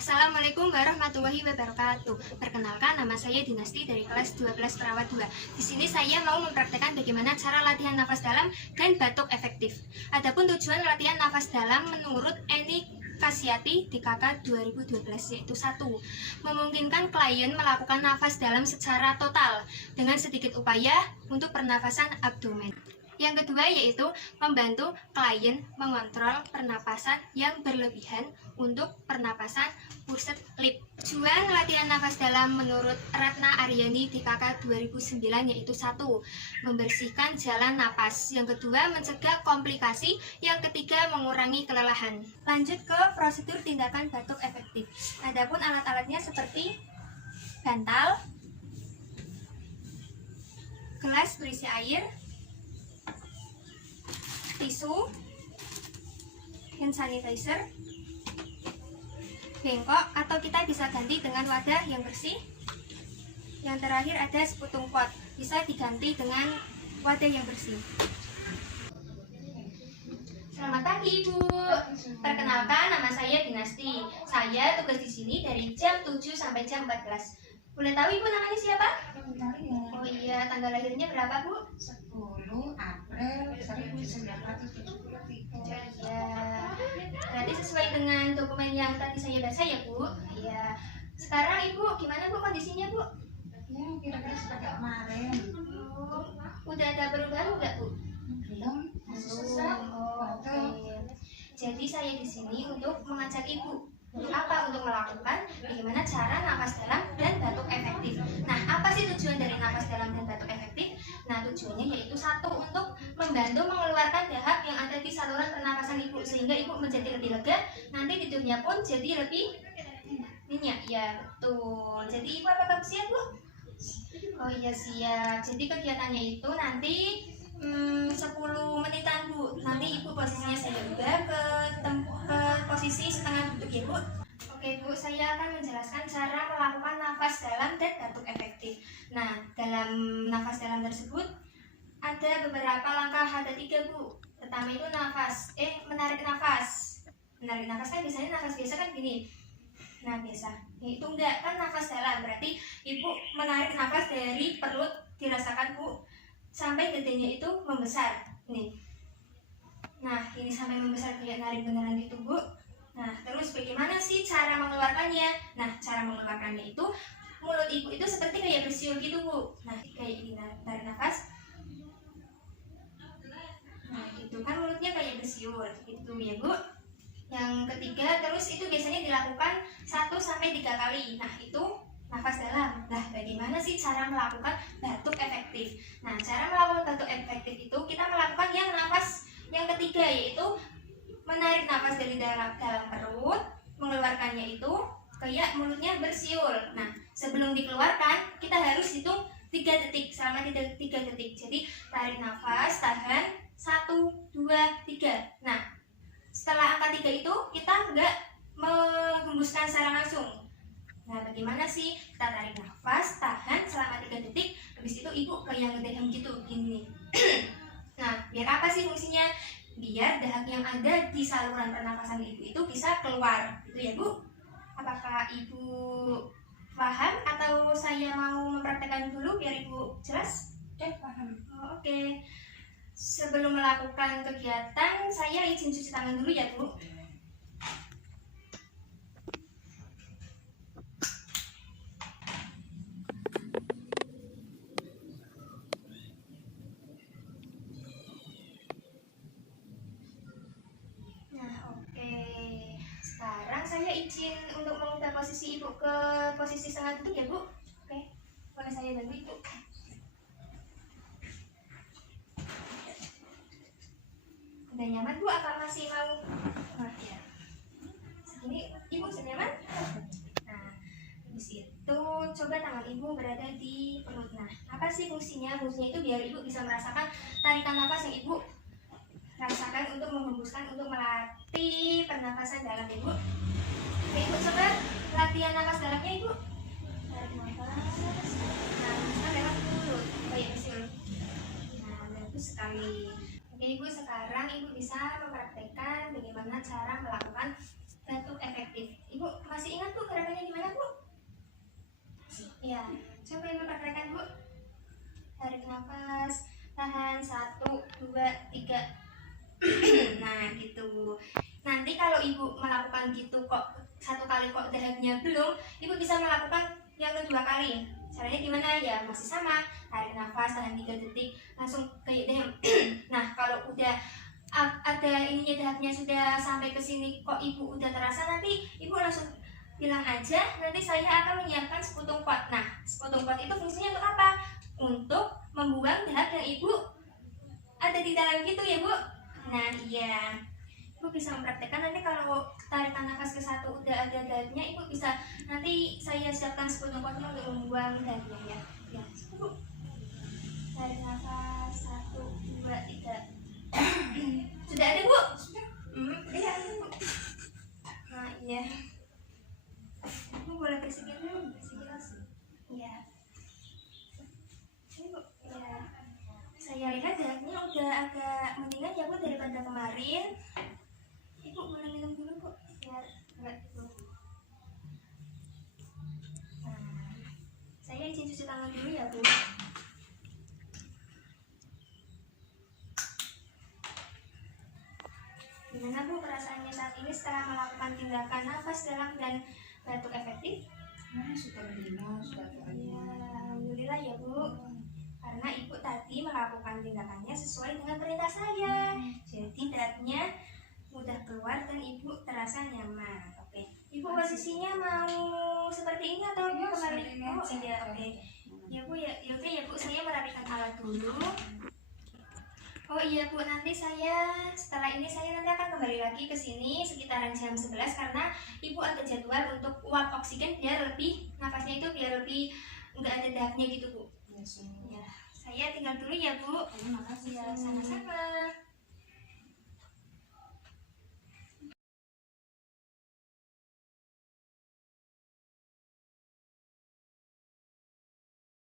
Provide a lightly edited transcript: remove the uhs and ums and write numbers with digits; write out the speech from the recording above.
Assalamualaikum warahmatullahi wabarakatuh. Perkenalkan, nama saya Dinasti dari kelas 12 Perawat 2. Di sini saya mau mempraktekkan bagaimana cara latihan nafas dalam dan batuk efektif. Adapun tujuan latihan nafas dalam menurut Eni Kasyati di KK 2012 yaitu 1. Memungkinkan klien melakukan nafas dalam secara total dengan sedikit upaya untuk pernafasan abdomen. Yang kedua yaitu membantu klien mengontrol pernapasan yang berlebihan untuk pernapasan pusat lip. Tujuan latihan nafas dalam menurut Ratna Aryani di KK 2009 yaitu 1. Membersihkan jalan napas. Yang kedua mencegah komplikasi. Yang ketiga mengurangi kelelahan. Lanjut ke prosedur tindakan batuk efektif. Adapun alat-alatnya seperti bantal, gelas berisi air, tisu, hand sanitizer, bengkok atau kita bisa ganti dengan wadah yang bersih. Yang terakhir ada seputung pot, bisa diganti dengan wadah yang bersih. Selamat pagi Ibu. Perkenalkan, nama saya Dinasti. Saya tugas di sini dari jam 7 sampai jam 14. Boleh tahu Ibu namanya siapa? Oh iya, tanggal lahirnya berapa Bu? 10 April 1973. Ya, berarti sesuai dengan dokumen yang tadi saya baca ya Bu. Iya. Sekarang Ibu gimana Bu kondisinya Bu? Ya, kira-kira seperti kemarin. Oh, udah ada perubahan nggak Bu? Belum, masih sesak. Oke. Jadi saya di sini untuk mengajak Ibu. Untuk apa? Untuk melakukan bagaimana cara nafas dalam dan batuk efektif. Nah, apa sih tujuan dari nafas dalam dan batuk efektif? Nah, tujuannya yaitu 1. Untuk membantu mengeluarkan dahak yang ada di saluran pernapasan Ibu sehingga Ibu menjadi lebih lega, nanti tidurnya pun jadi lebih nyenyak. Ya, betul. Jadi Ibu apakah siap Bu? Oh iya siap. Jadi kegiatannya itu nanti 10 menitan Bu. Nanti Ibu posisinya saya ubah ke posisi setengah duduk ya Bu. Oke Bu, saya akan menjelaskan cara melakukan nafas dalam dan batuk efektif. Nah, dalam nafas dalam tersebut ada beberapa langkah, ada 3 Bu. Pertama itu menarik nafas. Menarik nafas kan biasanya nafas biasa kan gini. Nah biasa, itu enggak kan nafas dalam, berarti Ibu menarik nafas dari perut, dirasakan Bu sampai dadanya itu membesar nih. Nah ini sampai membesar kayak narik beneran gitu Bu. Nah terus bagaimana sih cara mengeluarkannya? Nah cara mengeluarkannya itu mulut Ibu itu seperti kayak bersiul gitu Bu. Nah kayak ini, tarik nafas. Nah gitu kan mulutnya kayak bersiul gitu ya Bu. Yang ketiga terus itu biasanya dilakukan 1-3 kali. Nah itu nafas dalam. Nah, bagaimana sih cara melakukan batuk efektif? Nah, cara melakukan batuk efektif itu kita melakukan yang nafas yang ketiga yaitu menarik nafas dari dalam perut, mengeluarkannya itu kayak mulutnya bersiul. Nah, sebelum dikeluarkan kita harus hitung 3 detik selama 3 detik. Jadi, tarik nafas, tahan 1, 2, 3. Nah, setelah angka 3 itu kita enggak menghembuskan secara langsung. Nah, bagaimana sih? Kita tarik nafas, tahan selama 3 detik, habis itu Ibu kayak ngedeham gitu, gini. Nah, biar apa sih fungsinya? Biar dahak yang ada di saluran pernafasan Ibu itu bisa keluar, gitu ya Bu? Apakah Ibu paham atau saya mau mempraktekkan dulu biar Ibu jelas? Paham. Oke. Sebelum melakukan kegiatan, saya izin cuci tangan dulu ya Bu. Sekarang saya izin untuk mengubah posisi Ibu ke posisi setengah duduk ya Bu. Oke, boleh saya bantu Ibu? Udah nyaman Bu atau masih mau? Nah, ya. Segini Ibu sudah nyaman? Nah, habis itu coba tangan Ibu berada di perut. Nah, apa sih fungsinya? Fungsinya itu biar Ibu bisa merasakan tarikan nafas yang Ibu rasakan untuk menghembuskan, untuk melatih pernafasan dalam Ibu. Oke Ibu, coba latihan nafas dalamnya Ibu. Tarik nafas. Nah, lewat mulut. Oh ya, betul. Nah, bagus sekali. Oke Ibu, sekarang Ibu bisa mempraktekkan bagaimana cara melakukan batuk efektif. Ibu masih ingat Bu satu kali kok dahaknya belum, ibu bisa melakukan yang kedua kali. Caranya gimana ya? Masih sama, tarik nafas tahan 3 detik langsung kayak dahak. Nah kalau udah ada ininya dahaknya sudah sampai ke sini kok ibu udah terasa, nanti ibu langsung bilang aja, nanti saya akan menyiapkan seputung pot. Nah seputung pot itu fungsinya untuk apa? Untuk membuang dahak yang ibu ada di dalam gitu ya bu. Nah iya, ibu bisa mempraktekkan. Nanti kalau tarikan nafas ke satu udah ada dahaknya, ibu bisa nanti saya siapkan seputung potnya untuk membuang dahaknya ya. Ya, ibu tarik nafas 1, 2, 3. Sudah ada bu? Iya ada bu. Nah iya, ibu boleh bersikir dulu, bersikir. Iya. Ini bu, ya. Saya lihat dahaknya udah agak mendingan ya bu daripada kemarin. Ibu boleh minum dulu bu, biar enggak gitu. Nah, saya izin cuci tangan dulu ya bu. Gimana bu perasaannya saat ini setelah melakukan tindakan nafas dalam dan batuk efektif? Nah, sudah mendingan, sudah Ya, mendingan. alhamdulillah ya bu. Karena ibu tadi melakukan tindakannya sesuai dengan perintah saya. Jadi dahaknya mudah keluar dan ibu terasa nyaman. Oke. Ibu posisinya mau seperti ini atau Ya, kembali? seperti ini Oh aja. iya, oke. Ya bu ya, oke ya bu, saya merapikan alat dulu. Oh iya bu, nanti saya setelah ini saya nanti akan kembali lagi ke sini sekitaran jam 11 karena ibu ada jadwal untuk uap oksigen biar lebih nafasnya itu biar lebih nggak ada dahaknya gitu bu. Ya, semua. Ya, saya tinggal dulu ya bu. Terima kasih. Ya, sama-sama.